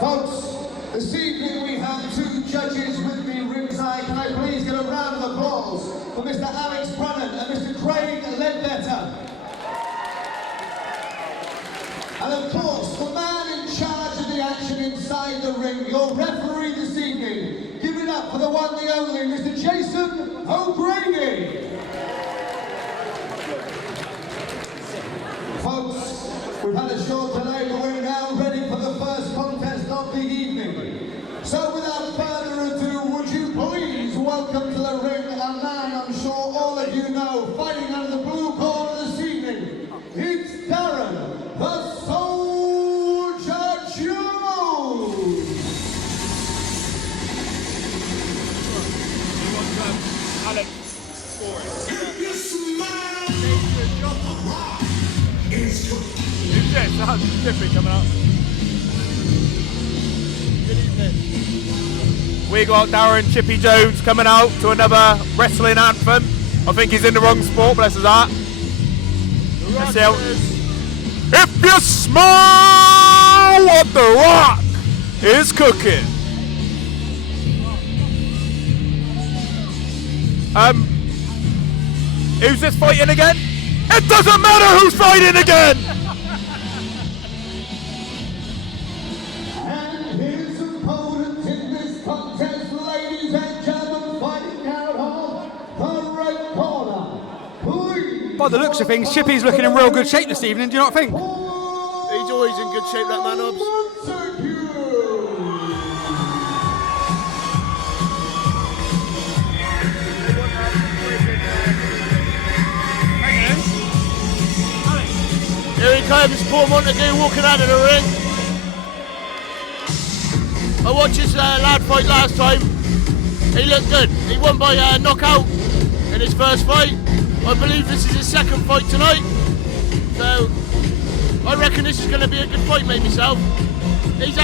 Folks, this evening we have two judges with me ringside. Can I please get a round of applause for Mr. Alex Brennan and Mr. Craig Ledbetter? And of course, the man in charge of the action inside the ring, your referee this evening. Give it up for the one, the only, Mr. Jason O'Grady. Folks, we've had a short delay, but we're now ready for the first contest of the evening. So without further ado, would you please welcome to the ring a man I'm sure all of you know, fighting out of the blue corner this evening. It's Darren, the Soldier Jones. Alex for it. If you smile, Who's this? That's Chippy coming up. Good evening. We got Darren Chippy Jones coming out to another wrestling anthem. I think he's in the wrong sport, bless his heart. Let's see how. If you smell what the Rock is cooking. Who's this fighting again? It doesn't matter who's fighting again! And his opponent in this contest, ladies and gentlemen, fighting out of the red corner. Please. By the looks of things, Chippy's looking in real good shape this evening, do you not think? He's always in good shape, that man, Hobbs. Montague. Here he comes, poor Montague walking out of the ring. I watched his lad fight last time. He looked good. He won by knockout in his first fight. I believe this is his second fight tonight. So I reckon this is going to be a good fight, mate, myself. This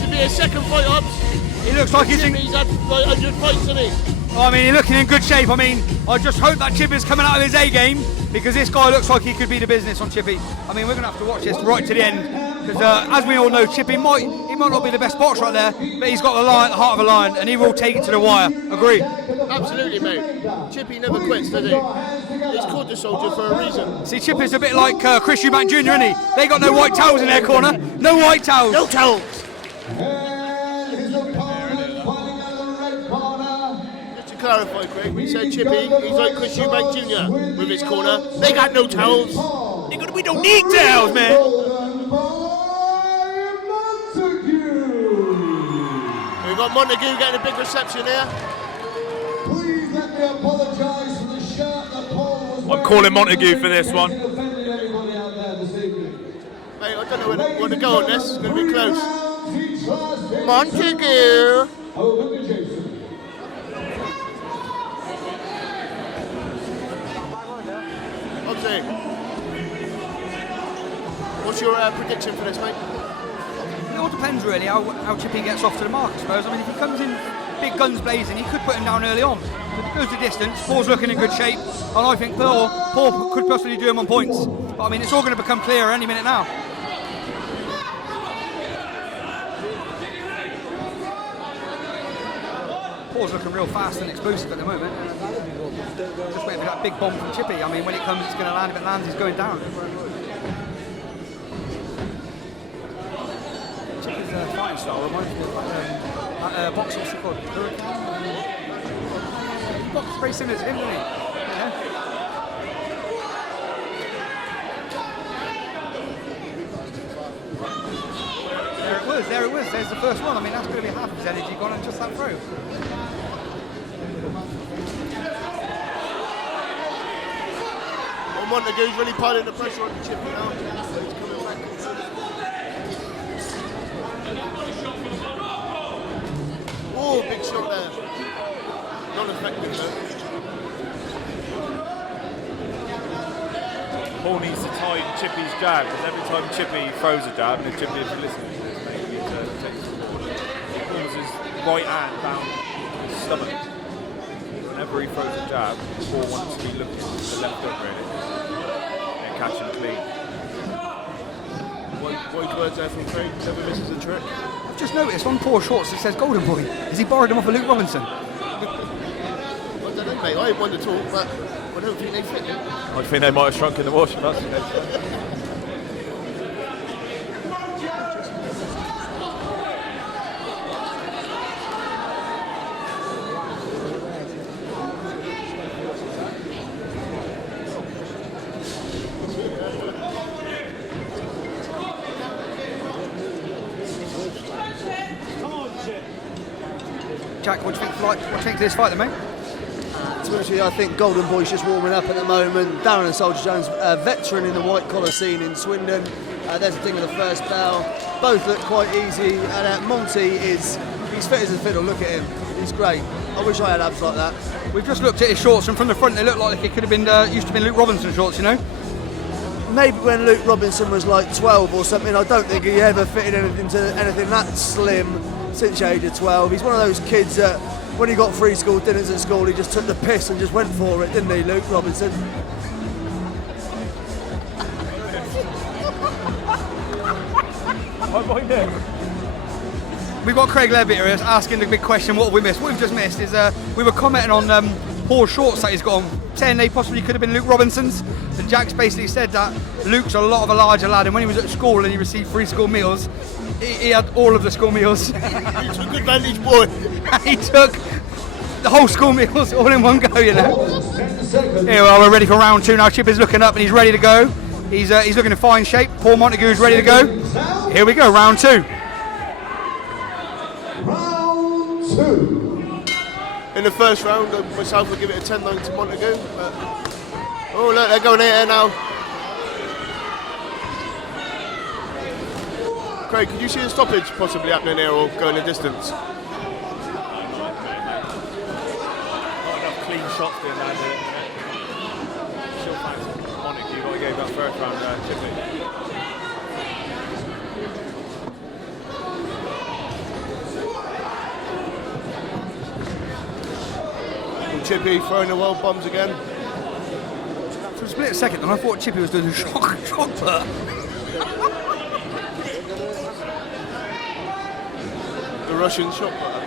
will be his second fight, Hobbs. He looks like he's He's had like 100 fights, hasn't he? I mean, he's looking in good shape. I mean, I just hope that Chippy's coming out of his A game, because this guy looks like he could be the business on Chippy. I mean, we're going to have to watch this right to the end, because as we all know, Chippy might not be the best boxer right there, but he's got the heart of a lion, and he will take it to the wire. Agree? Absolutely, mate. Chippy never quits, does he? He's called the Soldier for a reason. See, Chippy's a bit like Chris Eubank Jr., isn't he? They got no white towels in their corner. No white towels. No towels. And his opponent fighting out of the red corner. Just to clarify, Craig, we said Chippy, he's like Chris Eubank Jr. with his corner. They got no towels. We don't need towels, man. We've got Montague getting a big reception here. Please let me apologise for the shirt that Paul was wearing. I'm calling Montague for this one. If it offended anybody out there this evening. Mate, I don't know where to go on this. It's going to be close. Montague. Montague! Over to Jason. Obviously. What's your prediction for this, mate? It all depends really how Chippy gets off to the mark, I suppose. I mean, if he comes in big guns blazing, he could put him down early on. If he goes the distance, Paul's looking in good shape, and I think Paul could possibly do him on points. But I mean, it's all going to become clearer any minute now. Paul's looking real fast and explosive at the moment. Just waiting for that big bomb from Chippy. I mean, when it comes, it's going to land. If it lands, he's going down. Chippy's fighting style reminds me of that boxer, what's it called? Boxer's very similar to him, isn't he? Yeah. There it was, there's the first one. I mean, that's going to be half of his energy gone and just that through. Well, Montague's really piling the pressure on Chippy now. He's coming back. Oh, big shot there. Not effective though. Paul needs to time Chippy's jab, because every time Chippy throws a jab, and if Chippy is listening to this, mate, you need to take it forward. He pulls his right hand down his stomach. Whenever he throws a jab, Paul wants to be looking to the left hook really, and catch him clean. Wise words there from Craig, never misses a trick. I've just noticed on Poor Shorts it says Golden Boy. Has he borrowed him off of Luke Robinson? I don't know, mate. I ain't one to talk, but I don't think they fit him. I think they might have shrunk in the wash. That's it. Jack, what do you think of this fight then, mate? To be honest with you, I think Golden Boy's just warming up at the moment. Darren and Soldier Jones, a veteran in the white collar scene in Swindon. There's a thing of the first bell. Both look quite easy, and Monty he's fit as a fiddle. Look at him, he's great. I wish I had abs like that. We've just looked at his shorts, and from the front they look like it could have been used to be Luke Robinson shorts, you know. Maybe when Luke Robinson was like 12 or something, I don't think he ever fitted anything that slim since the age of 12. He's one of those kids that when he got free school dinners at school, he just took the piss and just went for it, didn't he, Luke Robinson? We've got Craig Levitt here asking the big question, what have we missed? What we've just missed is we were commenting on Paul shorts that he's got on, saying they possibly could have been Luke Robinson's, and Jack's basically said that Luke's a lot of a larger lad, and when he was at school and he received free school meals, he had all of the school meals. He took advantage, boy. He took the whole school meals all in one go, you know. Here we are, we're ready for round two now. Chip is looking up and he's ready to go. He's looking in fine shape. Paul Montague's ready to go. Here we go, round two. Round two. In the first round, myself would give it a 10-9 to Montague. But oh, look, they're going here now. Craig, could you see a stoppage possibly happening here or going a distance? Not enough clean shots being landed. Still thanks to Montague, what he gave that first round Chippy. Chippy throwing the world bombs again. For a split second, and I thought Chippy was doing a shock put. The Russian shot putter.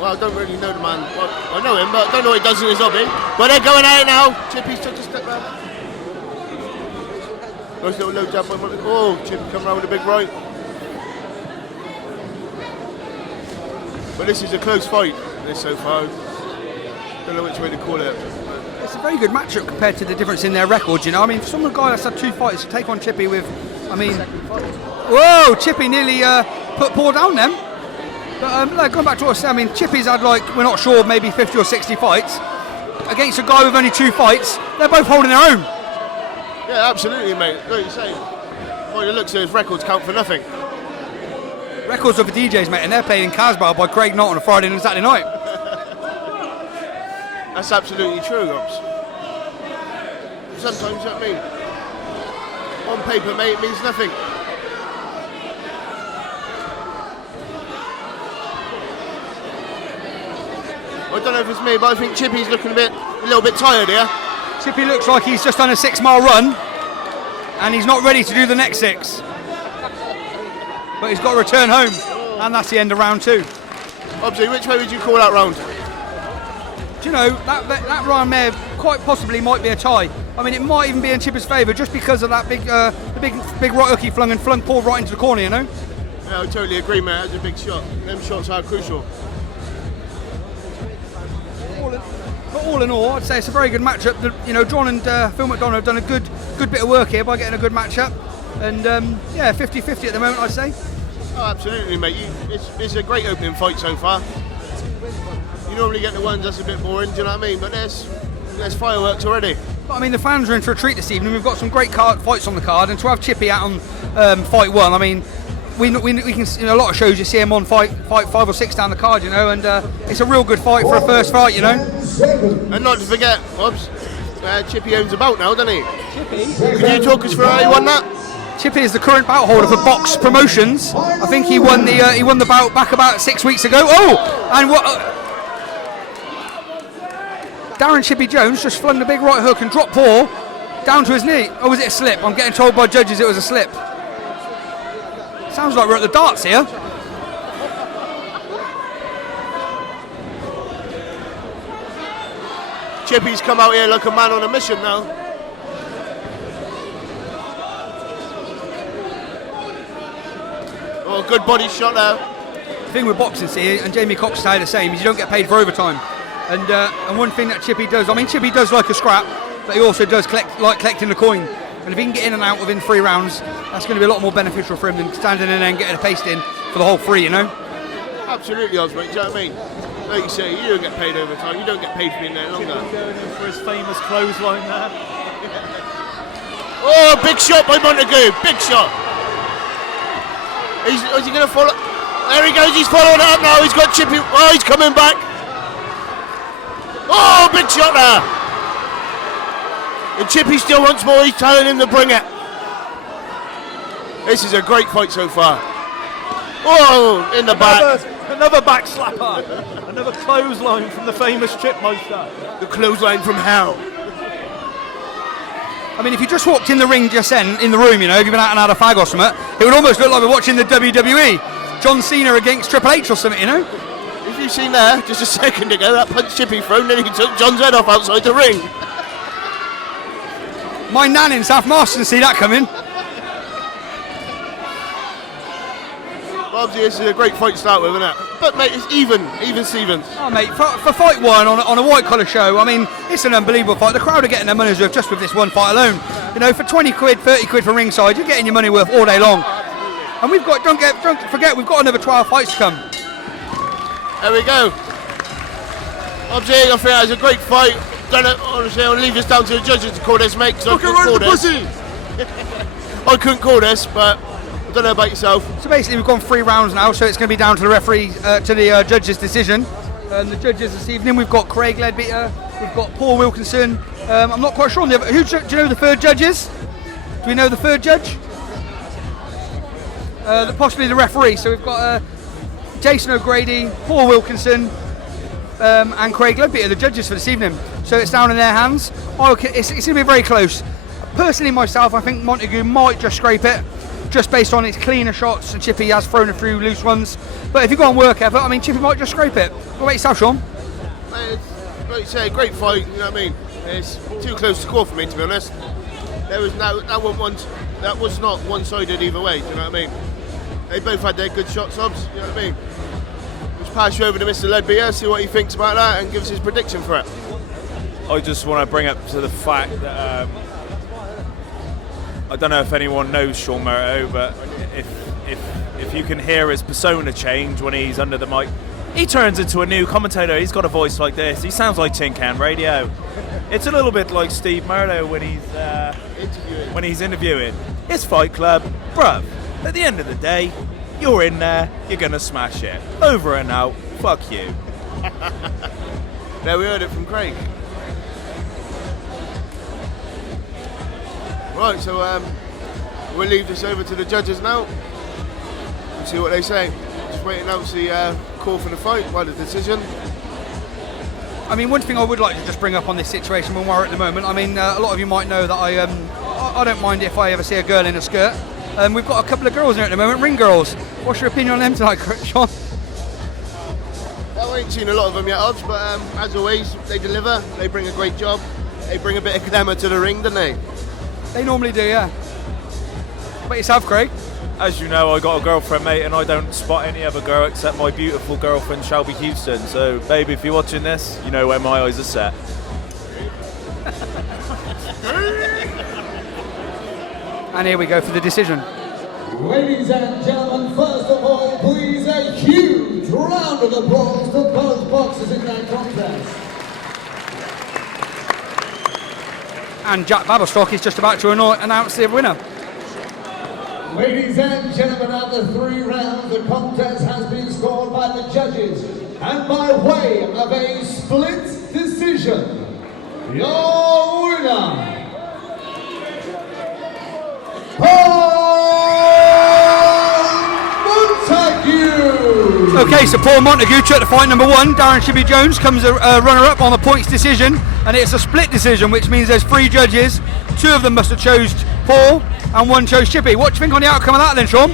Well, I don't really know the man. Well, I know him, but I don't know what he does in his hobby. But they're going out now. Chippy's took a step round. Nice little low jab by Montague. Oh, Chippy come round with a big right. But this is a close fight, this so far. Don't know which way to call it. It's a very good matchup compared to the difference in their records, you know. I mean, for some guy that's had two fights to take on Chippy with, I mean, whoa, Chippy nearly put Paul down then. But going back to what I said, I mean, Chippy's had like, we're not sure, maybe 50 or 60 fights. Against a guy with only two fights, they're both holding their own. Yeah, absolutely, mate. Like you say, by the looks of his records count for nothing. Records of the DJs, mate, and they're playing in Casbah by Craig Knott on a Friday and Saturday night. That's absolutely true, Robs. Sometimes, you know what I mean? On paper, mate, it means nothing. I don't know if it's me, but I think Chippy's looking a little bit tired here. Chippy looks like he's just done a 6-mile run, and he's not ready to do the next 6. But he's got to return home, and that's the end of round two. Obviously, which way would you call that round? Do you know, that round there quite possibly might be a tie. I mean, it might even be in Chippy's favour just because of that big right hook he flung Paul right into the corner, you know? Yeah, I totally agree, mate. That was a big shot. Them shots are crucial. But all in all, I'd say it's a very good matchup. You know, John and Phil McDonough have done a good bit of work here by getting a good matchup. And yeah, 50-50 at the moment, I'd say. Oh, absolutely, mate. It's a great opening fight so far. You normally get the ones that's a bit boring, do you know what I mean? But there's fireworks already. But I mean, the fans are in for a treat this evening. We've got some great fights on the card, and to have Chippy out on fight one, I mean, we can see in a lot of shows you see him on fight 5 or 6 down the card, you know, and it's a real good fight for a first fight, you know. And not to forget, Hobbs, Chippy owns a belt now, doesn't he? Chippy? Could you talk us through how he won that? Chippy is the current bout holder for Box Promotions. I think he won the bout back about 6 weeks ago. Oh, and what? Darren Chippy Jones just flung the big right hook and dropped Paul. Down to his knee. Oh, was it a slip? I'm getting told by judges it was a slip. Sounds like we're at the darts here. Chippy's come out here like a man on a mission now. Oh, good body shot there. The thing with boxing, see, and Jamie Cox say the same, is you don't get paid for overtime. And one thing that Chippy does, I mean, Chippy does like a scrap, but he also does like collecting the coin. And if he can get in and out within 3 rounds, that's going to be a lot more beneficial for him than standing in there and getting a paste in for the whole 3, you know? Absolutely, Osmond, do you know what I mean? Like you say, you don't get paid overtime, you don't get paid for being there longer. Going in for his famous clothesline there. Oh, big shot by Montague, big shot. Is he going to follow? There he goes, he's following it up now, he's got Chippy, oh, he's coming back. Oh, big shot there. And Chippy still wants more, he's telling him to bring it. This is a great fight so far. Oh, in the back. Another back slapper. Another clothesline from the famous Chipmeister. The clothesline from hell. I mean, if you just walked in the ring just then, in the room, you know, if you've been out and had a fag or something, it would almost look like we're watching the WWE. John Cena against Triple H or something, you know? If you've seen there, just a second ago, that punch Chippy thrown, then he took John's head off outside the ring. My nan in South Marston see that coming. Bobsy, this is a great fight to start with, isn't it? But mate, it's even Stevens. Oh mate, for fight one on a white collar show, I mean, it's an unbelievable fight. The crowd are getting their money's worth just with this one fight alone. You know, for 20 quid, 30 quid for ringside, you're getting your money worth all day long. And we've got, don't forget, we've got another 12 fights to come. There we go. Bobsy, I think that was a great fight. Honestly, I'll leave this down to the judges to call this, mate, because I couldn't call this. I couldn't call this, but I don't know about yourself. So basically we've gone 3 rounds now, so it's going to be down to the referee, to the judges' decision. The judges this evening, we've got Craig Leadbeater, we've got Paul Wilkinson. I'm not quite sure on the other. Do you know the third judge is? Do we know the third judge? Possibly the referee. So we've got Jason O'Grady, Paul Wilkinson, and Craig Leadbeater, the judges for this evening. So it's down in their hands. It's going to be very close. Personally, myself, I think Montague might just scrape it, just based on its cleaner shots, and Chippy has thrown a few loose ones. But if you go on work effort, I mean, Chippy might just scrape it. What about yourself, Sean? It's, like you say, great fight, you know what I mean? It's too close to call for me, to be honest. That was not one-sided either way, do you know what I mean? They both had their good shots, Hobbs, you know what I mean? Just pass you over to Mr. Leadbeater, see what he thinks about that, and give us his prediction for it. I just want to bring up to the fact that I don't know if anyone knows Sean Merito, but if you can hear his persona change when he's under the mic, he turns into a new commentator. He's got a voice like this. He sounds like Tin Can Radio. It's a little bit like Steve Merito when he's interviewing. It's Fight Club, bruv. At the end of the day, you're in there. You're gonna smash it. Over and out. Fuck you. There, we heard it from Craig. Right, so we'll leave this over to the judges now and see what they say. Just waiting out to the call for the fight, the decision. I mean, one thing I would like to just bring up on this situation when we're at the moment, I mean, a lot of you might know that I don't mind if I ever see a girl in a skirt. We've got a couple of girls here at the moment, ring girls. What's your opinion on them tonight, Sean? I ain't seen a lot of them yet, Odds, but as always, they deliver. They bring a great job. They bring a bit of glamour to the ring, don't they? They normally do, yeah. What about yourself, Craig? As you know, I got a girlfriend, mate, and I don't spot any other girl except my beautiful girlfriend, Shelby Houston. So, baby, if you're watching this, you know where my eyes are set. And here we go for the decision. Ladies and gentlemen, first of all, please a huge round of applause to both boxers in that contest. And Jack Baberstock is just about to announce the winner. Ladies and gentlemen, after 3 rounds, the contest has been scored by the judges. And by way of a split decision, your winner, Montague! Okay, so Paul Montague took the fight number 1. Darren Shibby Jones comes a runner-up on the points decision, and it's a split decision, which means there's 3 judges, 2 of them must have chose Paul and 1 chose Chippy. What do you think on the outcome of that then, Sean?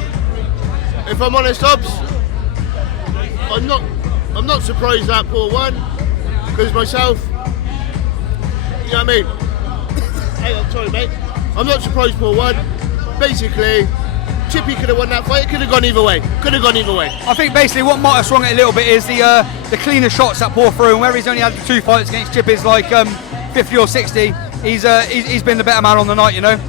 If I'm honest, Hobbs, I'm not surprised that Paul won, because myself, you know what I mean? Hang on, sorry mate. I'm not surprised Paul won. Basically, Chippy could have won that fight. It could have gone either way. I think basically what might have swung it a little bit is the cleaner shots that Paul threw, and where he's only had 2 fights against Chippy's like 50 or 60, he's been the better man on the night, you know.